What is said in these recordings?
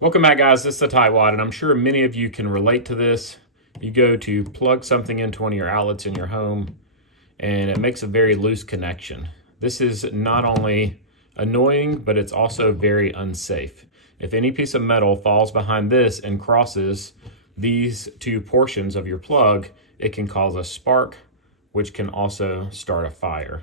Welcome back, guys. This is the Tightwaddiy, and I'm sure many of you can relate to this. You go to plug something into one of your outlets in your home, and it makes a very loose connection. This is not only annoying, but it's also very unsafe. If any piece of metal falls behind this and crosses these two portions of your plug, it can cause a spark, which can also start a fire.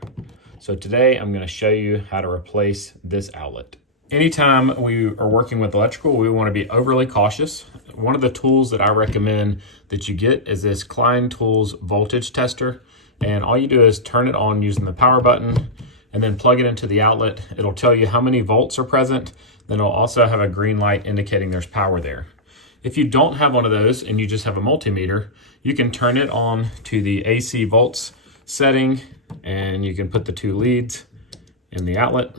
So today I'm going to show you how to replace this outlet. Anytime we are working with electrical, we want to be overly cautious. One of the tools that I recommend that you get is this Klein Tools voltage tester. And all you do is turn it on using the power button and then plug it into the outlet. It'll tell you how many volts are present. Then it'll also have a green light indicating there's power there. If you don't have one of those and you just have a multimeter, you can turn it on to the AC volts setting and you can put the two leads in the outlet.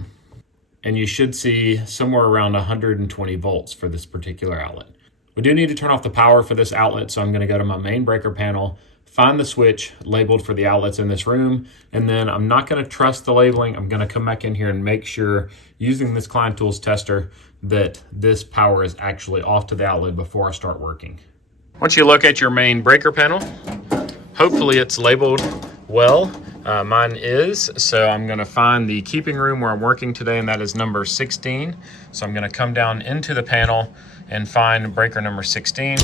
And you should see somewhere around 120 volts for this particular outlet. We do need to turn off the power for this outlet, so I'm going to go to my main breaker panel, find the switch labeled for the outlets in this room, and then I'm not going to trust the labeling. I'm going to come back in here and make sure, using this Klein Tools tester, that this power is actually off to the outlet before I start working. Once you look at your main breaker panel, hopefully it's labeled well. Mine is, so I'm going to find the keeping room where I'm working today, and that is number 16. So I'm going to come down into the panel and find breaker number 16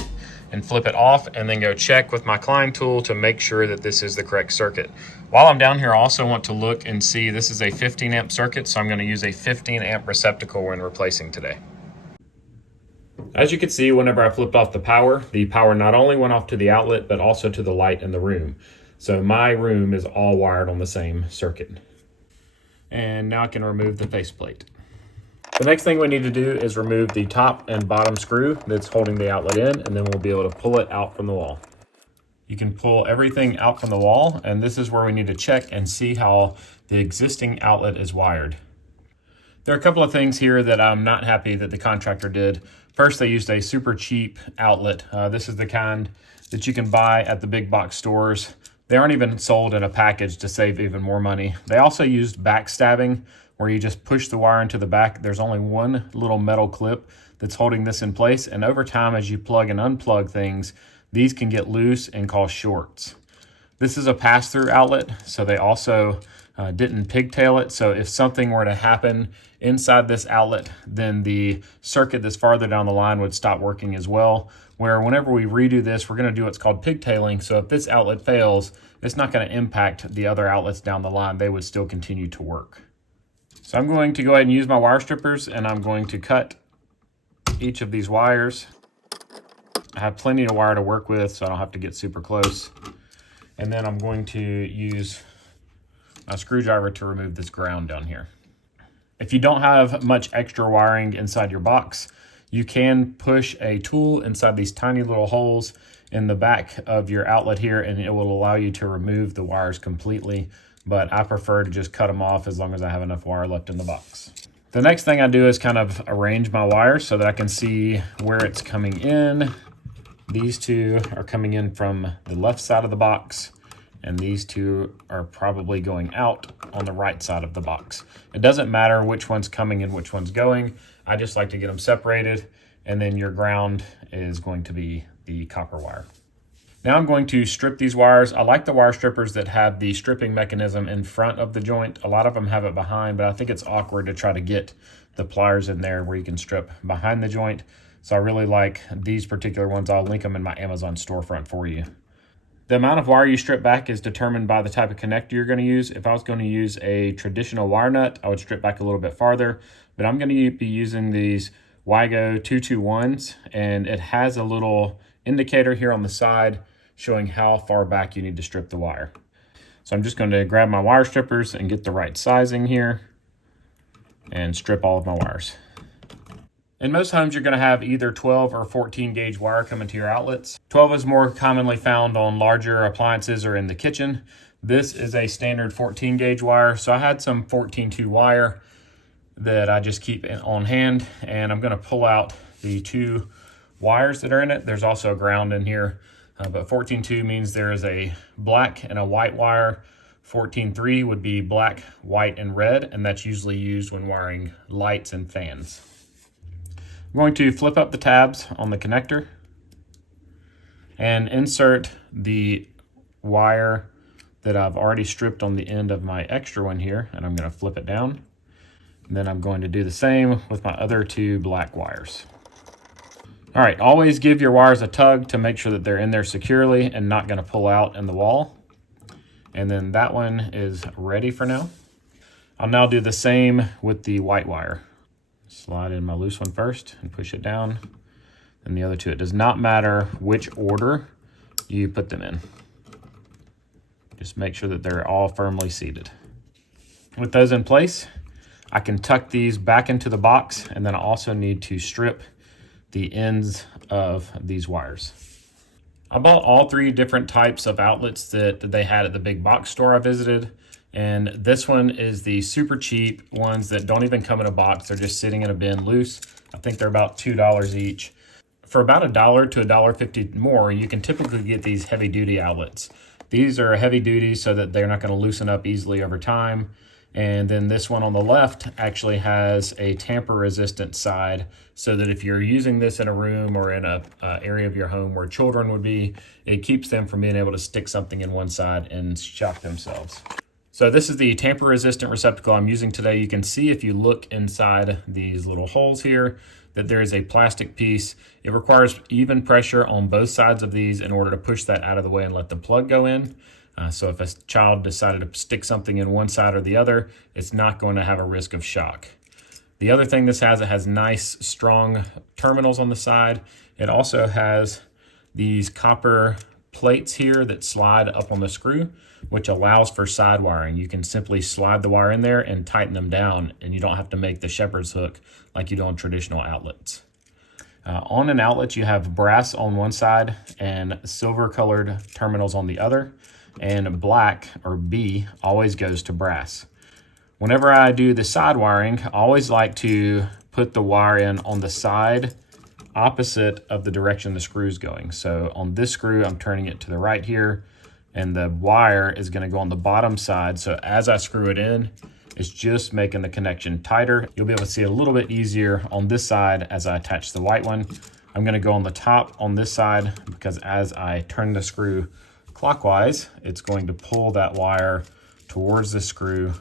and flip it off, and then go check with my Klein tool to make sure that this is the correct circuit. While I'm down here, I also want to look and see this is a 15 amp circuit, so I'm going to use a 15 amp receptacle when replacing today. As you can see, whenever I flipped off the power not only went off to the outlet, but also to the light in the room. So my room is all wired on the same circuit. And now I can remove the faceplate. The next thing we need to do is remove the top and bottom screw that's holding the outlet in, and then we'll be able to pull it out from the wall. You can pull everything out from the wall, and this is where we need to check and see how the existing outlet is wired. There are a couple of things here that I'm not happy that the contractor did. First, they used a super cheap outlet. This is the kind that you can buy at the big box stores. They aren't even sold in a package to save even more money. They also used backstabbing, where you just push the wire into the back. There's only one little metal clip that's holding this in place, and over time, as you plug and unplug things, these can get loose and cause shorts. This is a pass-through outlet, so they also didn't pigtail it. So if something were to happen inside this outlet, then the circuit that's farther down the line would stop working as well. Where whenever we redo this, we're going to do what's called pigtailing. So if this outlet fails, it's not going to impact the other outlets down the line. They would still continue to work. So I'm going to go ahead and use my wire strippers, and I'm going to cut each of these wires. I have plenty of wire to work with, so I don't have to get super close. And then I'm going to use a screwdriver to remove this ground down here. If you don't have much extra wiring inside your box, you can push a tool inside these tiny little holes in the back of your outlet here, and it will allow you to remove the wires completely. But I prefer to just cut them off as long as I have enough wire left in the box. The next thing I do is kind of arrange my wires so that I can see where it's coming in. These two are coming in from the left side of the box, and these two are probably going out on the right side of the box. It doesn't matter which one's coming and which one's going. I just like to get them separated, and then your ground is going to be the copper wire. Now I'm going to strip these wires. I like the wire strippers that have the stripping mechanism in front of the joint. A lot of them have it behind, but I think it's awkward to try to get the pliers in there where you can strip behind the joint. So I really like these particular ones. I'll link them in my Amazon storefront for you. The amount of wire you strip back is determined by the type of connector you're going to use. If I was going to use a traditional wire nut, I would strip back a little bit farther, but I'm going to be using these Wygo 221s, and it has a little indicator here on the side showing how far back you need to strip the wire. So I'm just going to grab my wire strippers and get the right sizing here and strip all of my wires. In most homes, you're going to have either 12 or 14 gauge wire coming to your outlets. 12 is more commonly found on larger appliances or in the kitchen. This is a standard 14 gauge wire. So I had some 14-2 wire that I just keep on hand, and I'm going to pull out the two wires that are in it. There's also a ground in here, but 14-2 means there is a black and a white wire. 14-3 would be black, white, and red, and that's usually used when wiring lights and fans. I'm going to flip up the tabs on the connector and insert the wire that I've already stripped on the end of my extra one here, and I'm going to flip it down. And then I'm going to do the same with my other two black wires. All right, always give your wires a tug to make sure that they're in there securely and not going to pull out in the wall. And then that one is ready for now. I'll now do the same with the white wire. Slide in my loose one first and push it down. And the other two, it does not matter which order you put them in. Just make sure that they're all firmly seated. With those in place, I can tuck these back into the box, and then I also need to strip the ends of these wires. I bought all three different types of outlets that they had at the big box store I visited. And this one is the super cheap ones that don't even come in a box. They're just sitting in a bin loose. I think they're about $2 each. For about $1 to $1.50 more, you can typically get these heavy duty outlets. These are heavy duty so that they're not going to loosen up easily over time. And then this one on the left actually has a tamper resistant side, so that if you're using this in a room or in a area of your home where children would be, it keeps them from being able to stick something in one side and shock themselves. So this is the tamper resistant receptacle I'm using today. You can see if you look inside these little holes here that there is a plastic piece. It requires even pressure on both sides of these in order to push that out of the way and let the plug go in. So if a child decided to stick something in one side or the other, it's not going to have a risk of shock. The other thing this has, it has nice strong terminals on the side. It also has these copper plates here that slide up on the screw, which allows for side wiring. You can simply slide the wire in there and tighten them down, and you don't have to make the shepherd's hook like you do on traditional outlets. On an outlet, you have brass on one side and silver colored terminals on the other, and black, or B, always goes to brass. Whenever I do the side wiring, I always like to put the wire in on the side opposite of the direction the screw is going. So on this screw, I'm turning it to the right here, and the wire is going to go on the bottom side. So as I screw it in, it's just making the connection tighter. You'll be able to see it a little bit easier on this side as I attach the white one. I'm going to go on the top on this side because as I turn the screw clockwise, it's going to pull that wire towards the screw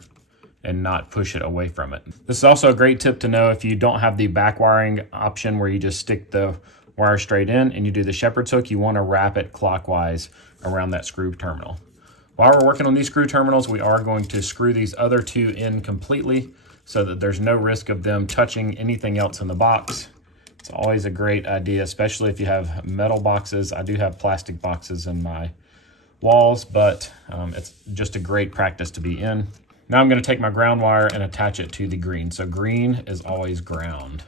and not push it away from it. This is also a great tip to know if you don't have the back wiring option where you just stick the wire straight in and you do the shepherd's hook. You want to wrap it clockwise around that screw terminal. While we're working on these screw terminals, we are going to screw these other two in completely so that there's no risk of them touching anything else in the box. It's always a great idea, especially if you have metal boxes. I do have plastic boxes in my walls, but it's just a great practice to be in. Now I'm going to take my ground wire and attach it to the green. So green is always ground.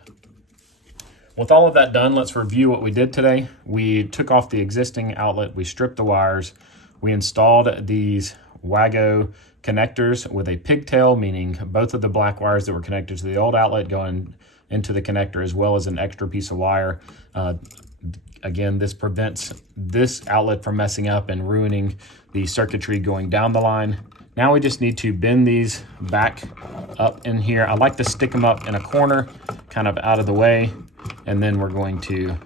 With all of that done, let's review what we did today. We took off the existing outlet, we stripped the wires, we installed these Wago connectors with a pigtail, meaning both of the black wires that were connected to the old outlet going into the connector, as well as an extra piece of wire. Again, this prevents this outlet from messing up and ruining the circuitry going down the line. Now we just need to bend these back up in here. I like to stick them up in a corner, kind of out of the way, and then we're going to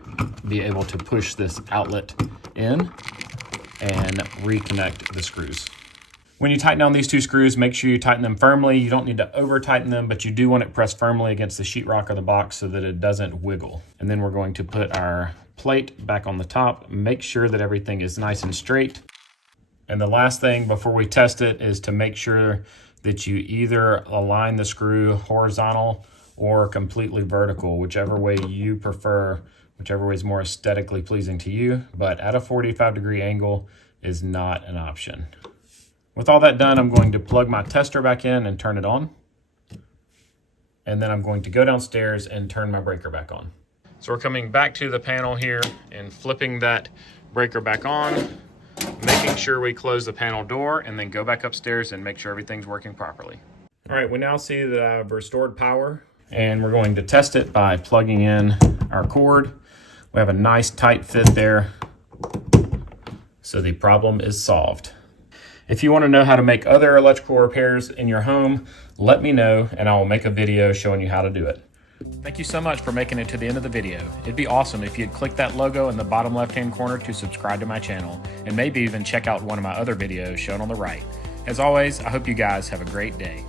be able to push this outlet in and reconnect the screws. When you tighten down these two screws, make sure you tighten them firmly. You don't need to over tighten them, but you do want it pressed firmly against the sheetrock of the box so that it doesn't wiggle. And then we're going to put our plate back on the top, make sure that everything is nice and straight. And the last thing before we test it is to make sure that you either align the screw horizontal or completely vertical, whichever way you prefer, whichever way is more aesthetically pleasing to you, but at a 45-degree angle is not an option. With all that done, I'm going to plug my tester back in and turn it on. And then I'm going to go downstairs and turn my breaker back on. So we're coming back to the panel here and flipping that breaker back on, making sure we close the panel door, and then go back upstairs and make sure everything's working properly. All right, we now see that I've restored power, and we're going to test it by plugging in our cord. We have a nice tight fit there, so the problem is solved. If you want to know how to make other electrical repairs in your home, let me know and I will make a video showing you how to do it. Thank you so much for making it to the end of the video. It'd be awesome if you'd click that logo in the bottom left-hand corner to subscribe to my channel, and maybe even check out one of my other videos shown on the right. As always, I hope you guys have a great day.